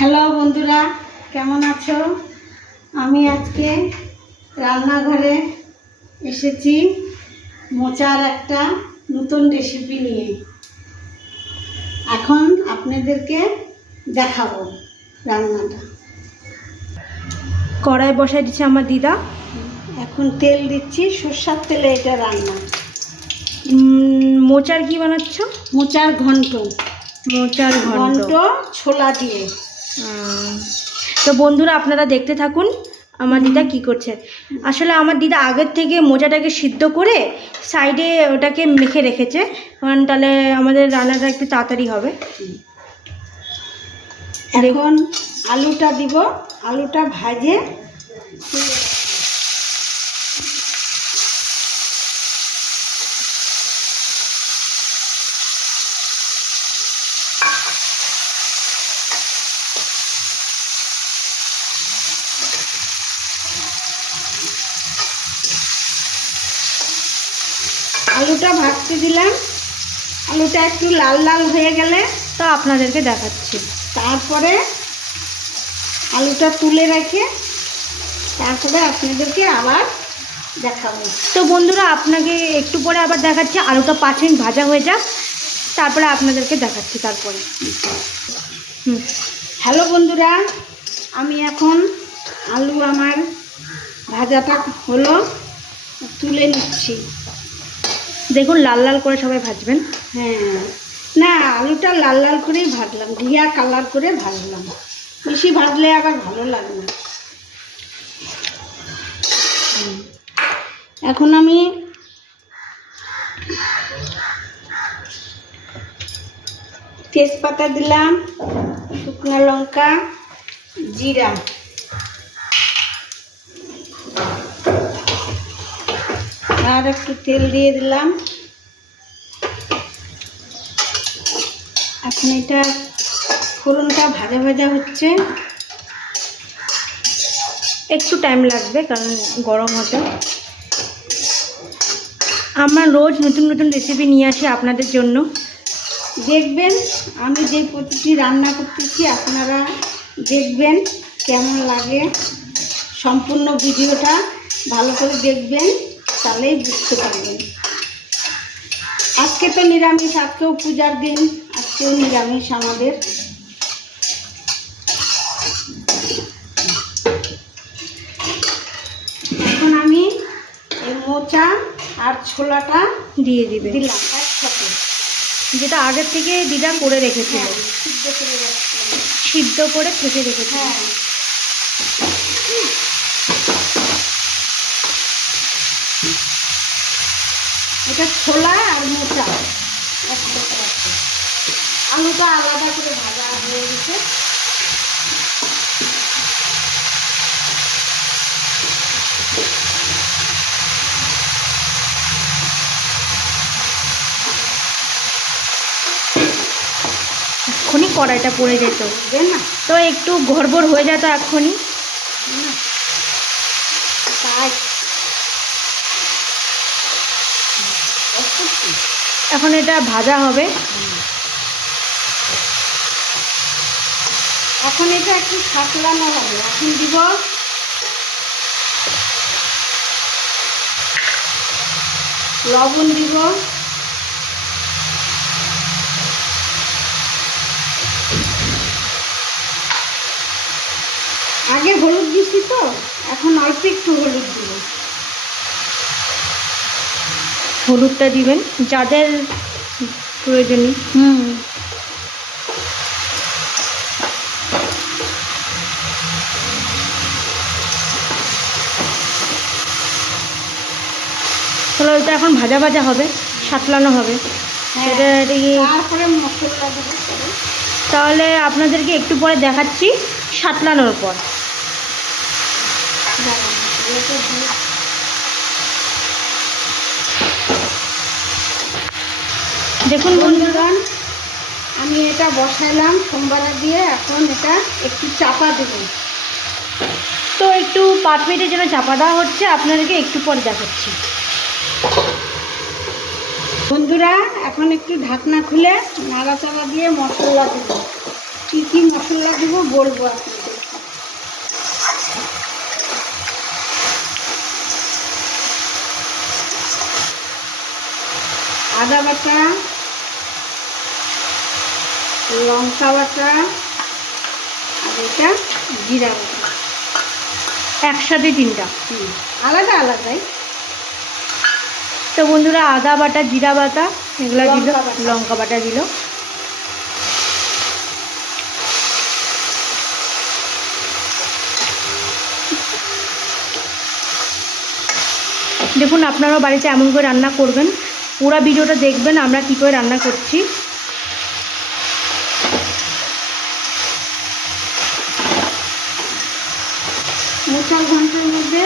Hello বন্ধুরা, কেমন আছো? আমি আজকে রান্নাঘরে এসেছি মোচার একটা নতুন রেসিপি নিয়ে। এখন আপনাদেরকে দেখাবো রান্নাটা। কড়াই বসাই দিচ্ছে আমার দিদা। এখন তেল দিচ্ছি, সরষের তেলে এটা রান্না। মোচার কি বানাচ্ছ? মোচার ঘন্ট। মোচার ঘন্ট ছোলা দিয়ে। তো বন্ধুরা আপনারা দেখতে থাকুন আমার দিদা কি করছে। আসলে আমার দিদা আগের থেকে মোচাটাকে সিদ্ধ করে সাইডে ওটাকে মেখে রেখেছে, কারণ তাহলে আমাদের রান্নাটা একটু তাড়াতাড়ি হবে। এখন আলুটা দিব, আলুটা ভাজে আলুটা ভাজতে দিলাম। আলুটা একটু লাল লাল হয়ে গেলে তো আপনাদেরকে দেখাচ্ছি। তারপরে আলুটা তুলে রেখে তারপরে আপনাদেরকে আবার দেখাবো। তো বন্ধুরা আপনাকে একটু পরে আবার দেখাচ্ছি, আলুটা 5 মিনিট ভাজা হয়ে যাক, তারপরে আপনাদেরকে দেখাচ্ছি। তারপরে হ্যালো বন্ধুরা, আমি এখন আলু আমার ভাজাটা হলো, তুলে নিচ্ছি। দেখুন লাল লাল করে সবাই ভাজবেন। হ্যাঁ, না আলুটা লাল লাল করেই ভাজলাম, ঘিয়া কালার করে ভাজলাম, বেশি ভাজলে আবার ভালো লাগে না। এখন আমি তেজপাতা দিলাম, শুকনো লঙ্কা, জিরা, আর একটু তেল দিয়ে দিলাম। এখন এটা ফোড়নটা ভাজা ভাজা হচ্ছে, একটু টাইম লাগবে কারণ গরম হতে। আমরা রোজ নতুন নতুন রেসিপি নিয়ে আসি আপনাদের জন্য। দেখবেন আমি যে প্রতিটি রান্না করতেছি আপনারা দেখবেন কেমন লাগে। সম্পূর্ণ ভিডিওটা ভালো করে দেখবেন, তাহলেই বুঝতে পারবেন। আজকে তো নিরামিষ, আজকেও পূজার দিন, আজকেও নিরামিষ আমাদের। এখন আমি এই মোচা আর ছোলাটা দিয়ে দিলাম একসাথে, যেটা আগের থেকে দিদা করে রেখেছিল। সিদ্ধ করে রাখছিলাম, সিদ্ধ করে থেকে রেখেছিল। হ্যাঁ। এটা ছোলা আর মোচা একসাথে আছে। আলুটা আলাদা করে ভাজা হয়ে গেছে। এক্ষুনি কড়াইটা পড়ে যেত, না তো একটু গড়বড় হয়ে যেত এক্ষুনি। তাই এখন এটা ভাজা হবে। এখন এটা একটু সাঁতলানো হবে। এখন দিব লবণ, দিব আগে হলুদ দিচ্ছি, তো এখন অল্প একটু হলুদ দিব। হলুদটা দিবেন যাদের প্রয়োজনীয়। তাহলে ওইটা এখন ভাজা ভাজা হবে, সাতলানো হবে। তারপরে মশলা দেবো। তাহলে আপনাদেরকে একটু পরে দেখাচ্ছি সাতলানোর পর। দেখুন বন্ধুগণ, আমি এটা বসাইলাম সোমবার দিয়ে। এখন এটা একটু চাপা দেব। তো একটু 5 মিনিটের জন্য চাপা দেওয়া হচ্ছে, আপনাদেরকে একটু পরে দেখাচ্ছি। বন্ধুরা এখন একটু ঢাকনা খুলে নাড়াচাড়া দিয়ে মশলা দেব। কী কী মশলা দেবো বলবো আপনাদের। আদা বাটা, লঙ্কা বাটা, আর এটা জিরা বাটা, একসাথে তিনটা। আলাদা আলাদাই। তো বন্ধুরা আদা বাটা, জিরা বাটা এগুলো দিল, লঙ্কা বাটা। লঙ্কা বাটা দিল। দেখুন আপনারাও বাড়িতে এমন করে রান্না করবেন, পুরো ভিডিওটা দেখবেন আমরা কী করে রান্না করছি। মোচার ঘন্টার মধ্যে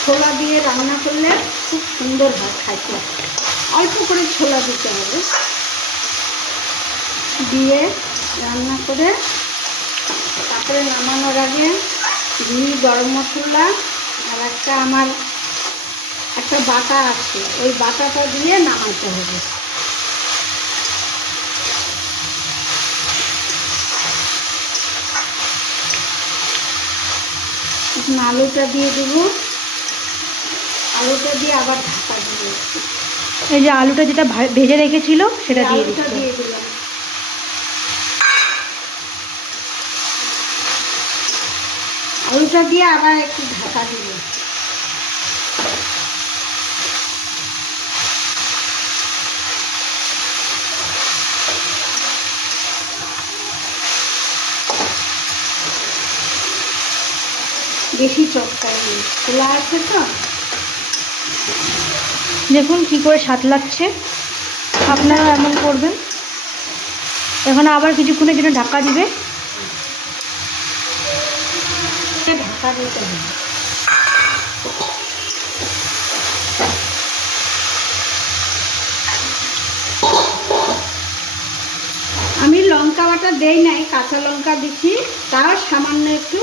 ছোলা দিয়ে রান্না করলে খুব সুন্দর হয় খাইতে। অল্প করে ছোলা দিতে হবে, দিয়ে রান্না করে তারপরে নামানোর আগে ঘি, গরম মশলা আর আমার একটা বাটা আছে, ওই বাটাটা দিয়ে নামাতে হবে। এখন আলুটা দিয়ে দেবো, আলুটা দিয়ে আবার ঢাকা দিয়ে, এই যে আলুটা যেটা ভেজে রেখেছিল সেটা দিয়ে আলুটা দিচ্ছি। দিয়ে দিলাম। আলুটা দিয়ে আবার একটু ঢাকা দিব। বেশি চটকাই নেই, খোলা আছে তো। দেখুন কি করে স্বাদ লাগছে, আপনারা এমন করবেন। এখন আবার কিছুক্ষণের জন্য ঢাকা দিবে। ঢাকা দিতে হবে। আমি লঙ্কা বাটা দেই নাই, কাঁচা লঙ্কা দিচ্ছি, তাও সামান্য একটু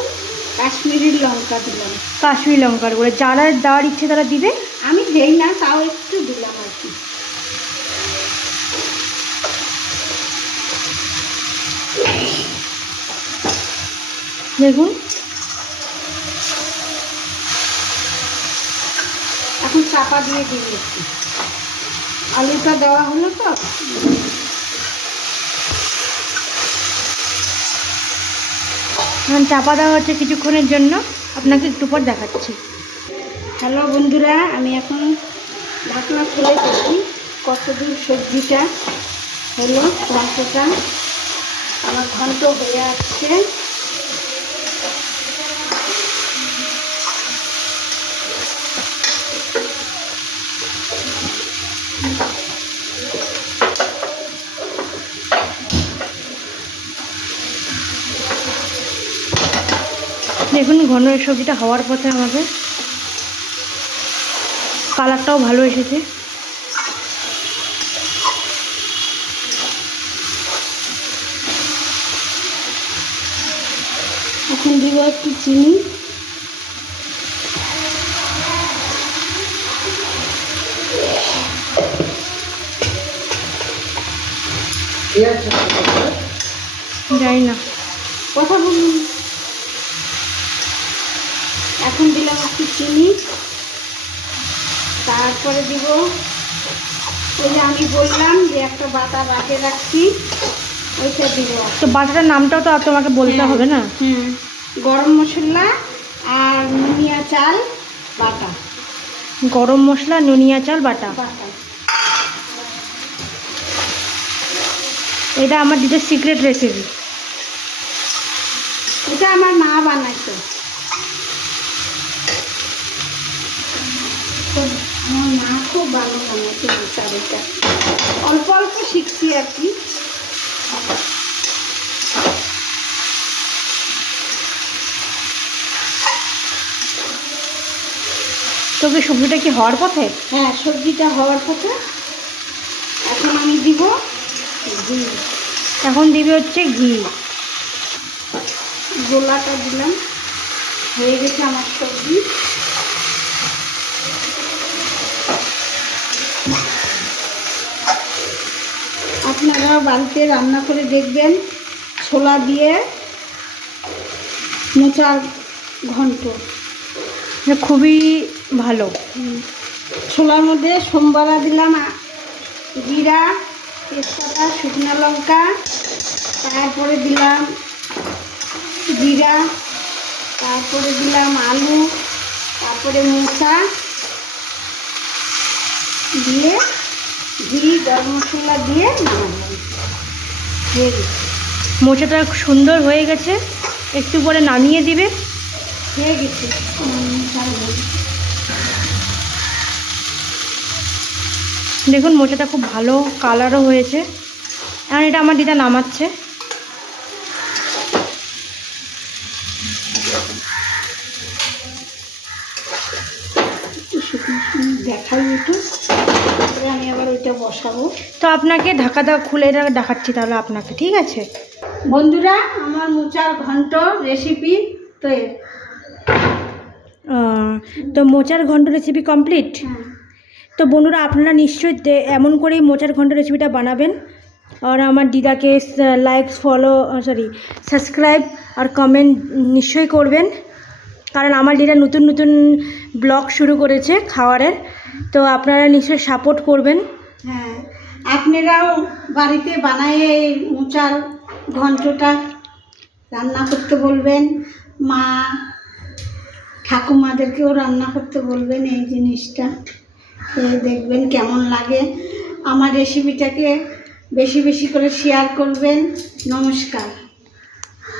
কাশ্মীরি লঙ্কা দিলাম। কাশ্মীরি লঙ্কার করে যারা দেওয়ার ইচ্ছে তারা দিবে, আমি দেই না, তাও একটু দিলাম আর কি। দেখুন এখন চাপা দিয়ে দিই একটু, আলুটা দেওয়া হলো তো। এখন চাপা দেওয়া হচ্ছে কিছুক্ষণের জন্য, আপনাকে একটু পর দেখাচ্ছি। হ্যালো বন্ধুরা, আমি এখন ঢাকনা খুলে দেখি কতদূর সবজিটা হলো। ঘন্টটা আমার ঘন্ট হয়ে আসছে। দেখুন ঘন এই সবজিটা হওয়ার পথে, আমাদের কালারটাও ভালো এসেছে। এখন দিব একটু চিনি, যাই না কথা বলুন। এখন দিলাম একটু চিনি, তারপরে দিব ওই যে আমি বললাম যে একটা বাটা বাটে রাখছি, ওইটা দিব। তো বাটাটার নামটাও তো তোমাকে বলতে হবে না? গরম মশলা আর নুনিয়া চাল বাটা। গরম মশলা, নুনিয়া চাল বাটা। বাটা এটা আমার দিদির সিক্রেট রেসিপি। এটা আমার মা বানাইতো। আমার মা খুব ভালো বানাইতো এটা। অল্প অল্প শিখছি আর কি। তোকে সবজিটা কি হওয়ার পথে? হ্যাঁ, সবজিটা হওয়ার পথে। এখন আমি দিব ঘি। এখন দিবে হচ্ছে ঘি। গোলাটা দিলাম, হয়ে গেছে আমার সবজি। আপনারাও বাড়িতে রান্না করে দেখবেন, ছোলা দিয়ে মোচার ঘন্ট। এটা খুবই ভালো। ছোলার মধ্যে সোমবারা দিলাম জিরা, তেজপাতা, শুকনো লঙ্কা, তারপরে দিলাম জিরা, তারপরে দিলাম আলু, তারপরে মোচা দিয়ে ঘি গরম মশলা দিয়ে নামালাম। হয়ে গেছে, মোচাটা সুন্দর হয়ে গেছে, একটু পরে নামিয়ে দিবে। হয়ে গেছে। দেখুন মোচাটা খুব ভালো কালারও হয়েছে। এখন এটা আমার দিদা নামাচ্ছে। দেখাই একটু, তারপরে আমি আবার ওইটা বসাবো। তো আপনাকে ঢাকা খুলে এটা দেখাচ্ছি তাহলে আপনাকে, ঠিক আছে? বন্ধুরা, আমার মোচার ঘন্ট রেসিপি তৈরি। তো মোচার ঘন্ট রেসিপি কমপ্লিট। তো বন্ধুরা, আপনারা নিশ্চয়ই এমন করেই মোচার ঘন্ট রেসিপিটা বানাবেন। আর আমার দিদাকে লাইক, ফলো, সাবস্ক্রাইব আর কমেন্ট নিশ্চয়ই করবেন, কারণ আমার দিদা নতুন নতুন ব্লগ শুরু করেছে খাবারের। তো আপনারা নিশ্চয়ই সাপোর্ট করবেন। হ্যাঁ, আপনারাও বাড়িতে বানায় এই মোচার ঘন্টটা রান্না করতে বলবেন। মা ঠাকুমাদেরকেও রান্না করতে বলবেন এই জিনিসটা, খেয়ে দেখবেন কেমন লাগে। আমার রেসিপিটাকে বেশি বেশি করে শেয়ার করবেন। নমস্কার।